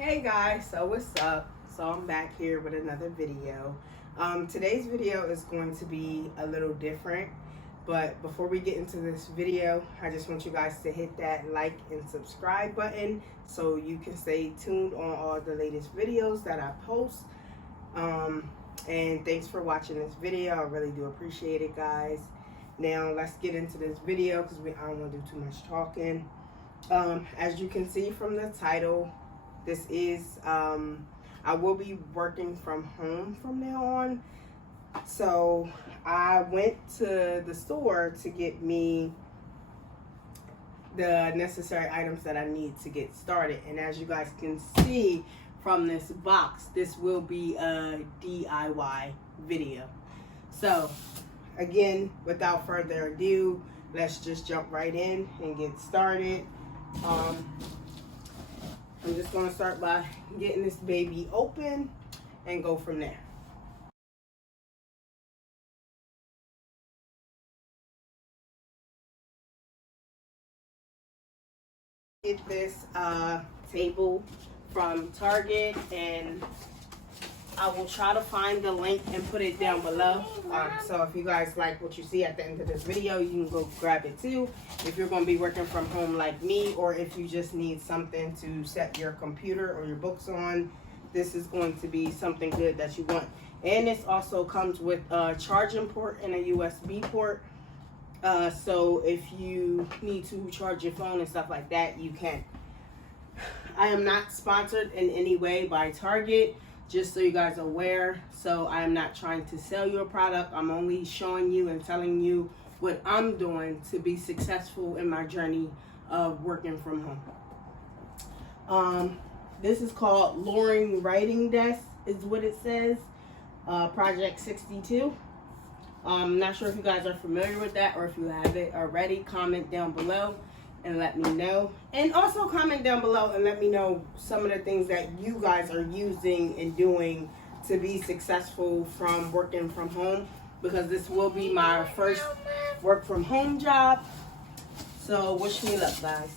Hey guys, so what's up? So I'm back here with another video. Today's video is going to be a little different, but before we get into this video, I just want you guys to hit that like and subscribe button so you can stay tuned on all the latest videos that I post. And thanks for watching this video. I really do appreciate it, guys. Now let's get into this video because I don't want to do too much talking. As you can see from the title, this is I will be working from home from now on. So I went to the store to get me the necessary items that I need to get started, and as you guys can see from this box, this will be a DIY video. So again, without further ado, let's just jump right in and get started. I'm just going to start by getting this baby open and go from there. Get this table from Target, and I will try to find the link and put it down below. So if you guys like what you see at the end of this video, you can go grab it too. If you're going to be working from home like me, or if you just need something to set your computer or your books on, this is going to be something good that you want. And this also comes with a charging port and a USB port. So if you need to charge your phone and stuff like that, you can. I am not sponsored in any way by Target, just so you guys are aware. So I am not trying to sell you a product. I'm only showing you and telling you what I'm doing to be successful in my journey of working from home. This is called Loring Writing Desk, is what it says. Project 62. I'm not sure if you guys are familiar with that, or if you have it already. Comment down below and let me know. And also comment down below and let me know some of the things that you guys are using and doing to be successful from working from home, because this will be my first work from home job. So wish me luck, guys.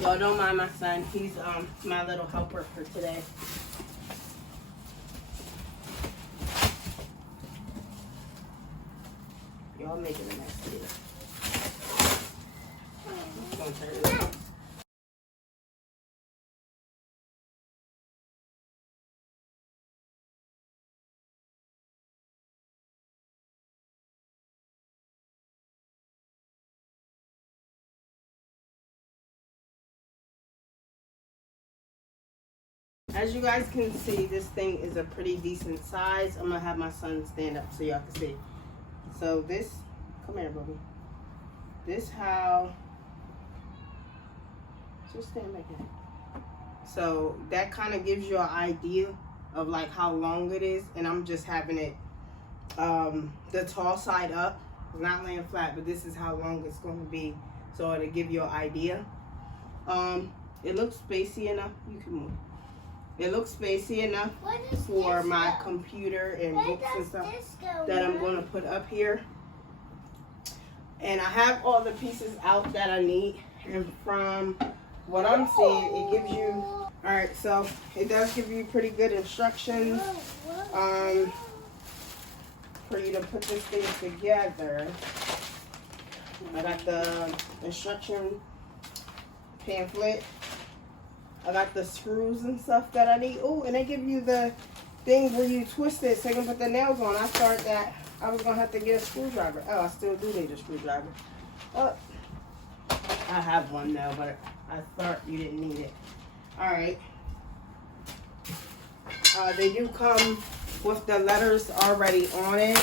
Y'all don't mind my son. He's my little helper for today. Y'all making a mess here. Don't turn it off. As you guys can see, this thing is a pretty decent size. I'm gonna have my son stand up so y'all can see. So this, come here, baby. This how, just stand back here. So that kind of gives you an idea of like how long it is, and I'm just having it the tall side up, not laying flat, but this is how long it's going to be, so it'll give you an idea. It looks spacey enough. You can move. It looks spacey enough for my computer and books and stuff that I'm going to put up here. And I have all the pieces out that I need. And from what I'm seeing, it gives you... Alright, so it does give you pretty good instructions for you to put this thing together. I got the instruction pamphlet. I got the screws and stuff that I need. Oh, and they give you the thing where you twist it so you can put the nails on. I thought that I was going to have to get a screwdriver. Oh, I still do need a screwdriver. Oh, I have one now, but I thought you didn't need it. Alright. They do come with the letters already on it,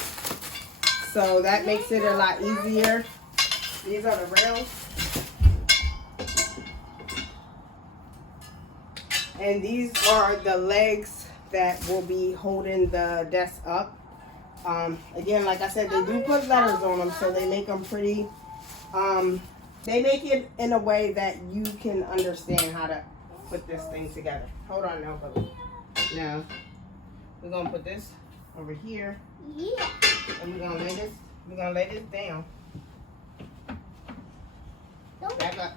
so that makes it a lot easier. These are the rails. And these are the legs that will be holding the desk up. Again, like I said, they do put letters on them, so they make them pretty, they make it in a way that you can understand how to put this thing together. Hold on now, buddy. Now, we're going to put this over here. Yeah. And we're gonna lay this down. Back up.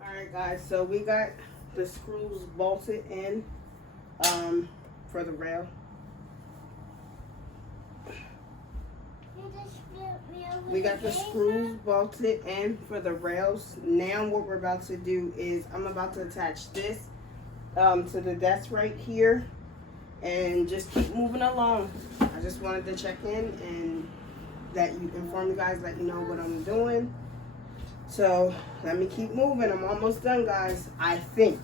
Alright guys, so we got the screws bolted in for the rail. We got the screws bolted in for the rails. Now what we're about to do is I'm about to attach this to the desk right here and just keep moving along. I just wanted to check in and that you inform you guys, let you know what I'm doing. So let me keep moving. I'm almost done, guys, I think.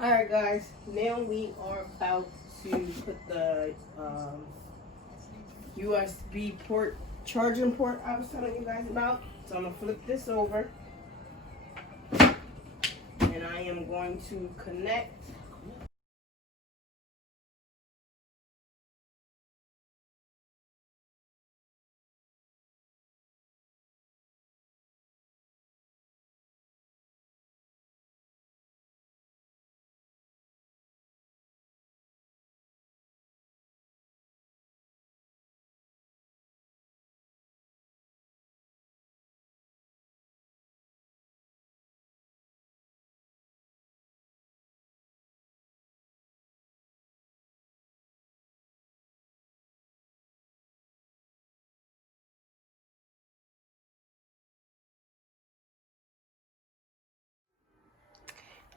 Alright guys, now we are about to put the USB port, charging port I was telling you guys about. So I'm going to flip this over. And I am going to connect.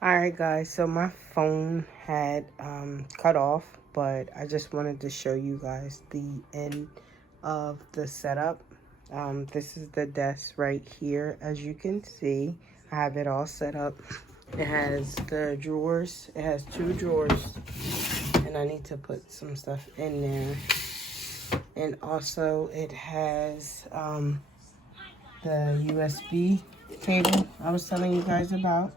Alright guys, so my phone had cut off, but I just wanted to show you guys the end of the setup. This is the desk right here. As you can see, I have it all set up. It has the drawers. It has 2 drawers, and I need to put some stuff in there. And also it has the USB cable I was telling you guys about.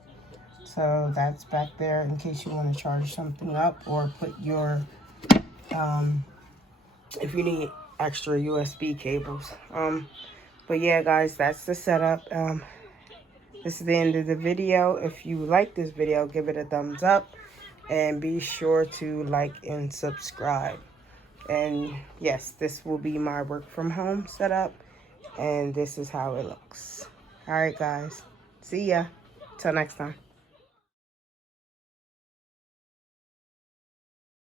So that's back there in case you want to charge something up or put your, if you need extra USB cables. But yeah, guys, that's the setup. This is the end of the video. If you like this video, give it a thumbs up and be sure to like and subscribe. And yes, this will be my work from home setup, and this is how it looks. All right, guys. See ya. Till next time.